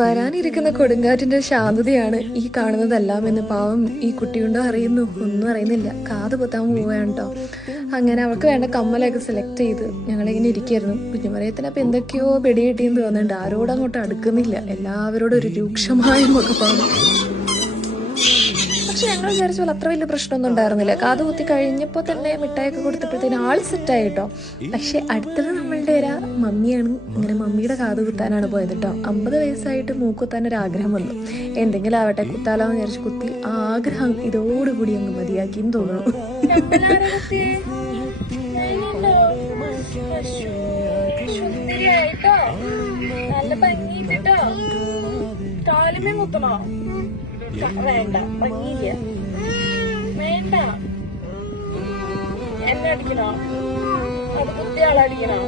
വരാനിരിക്കുന്ന കൊടുങ്കാറ്റിന്റെ ശാന്തതയാണ് ഈ കാണുന്നതെല്ലാം എന്ന് പാവം ഈ കുട്ടിയുണ്ടോ അറിയുന്നു, ഒന്നും അറിയുന്നില്ല. കാത് പൊത്താൻ പോവുകയാണ് കേട്ടോ. അങ്ങനെ അവൾക്ക് വേണ്ട കമ്മലൊക്കെ സെലക്ട് ചെയ്ത് ഞങ്ങളിങ്ങനെ ഇരിക്കായിരുന്നു. കുഞ്ഞുമറിയത്തിനപ്പം എന്തൊക്കെയോ പിടി കിട്ടിയെന്ന് തോന്നുന്നുണ്ട്. ആരോടും അങ്ങോട്ട് അടുക്കുന്നില്ല, എല്ലാവരോടും ഒരു രൂക്ഷമായ മുഖഭാവം. പക്ഷെ ഞങ്ങൾ വിചാരിച്ച പോലെ അത്ര വലിയ പ്രശ്നമൊന്നും ഉണ്ടായിരുന്നില്ല. കാത് കുത്തി കഴിഞ്ഞപ്പോൾ തന്നെ മിഠായിയൊക്കെ കൊടുത്തപ്പോഴത്തേന് ആൾ സെറ്റായി കേട്ടോ. പക്ഷെ അടുത്തത് നമ്മളുടെ ഒരു മമ്മിയാണ്. ഇങ്ങനെ മമ്മിയുടെ കാത് കുത്താനാണ് പോയത് കേട്ടോ. 50 വയസ്സായിട്ട് മൂക്കുത്താൻ ഒരു ആഗ്രഹം വന്നു. എന്തെങ്കിലും ആവട്ടെ, കുത്താലോന്ന് വിചാരിച്ച് കുത്തി. ആ ആഗ്രഹം ഇതോടുകൂടി അങ്ങ് മതിയാക്കിയെന്ന് തോന്നുന്നു. വേണ്ട, ഭംഗിയില്ല, വേണ്ട. എന്നെ അടിക്കണോ? അത് കുത്തിയാളടിക്കണോ?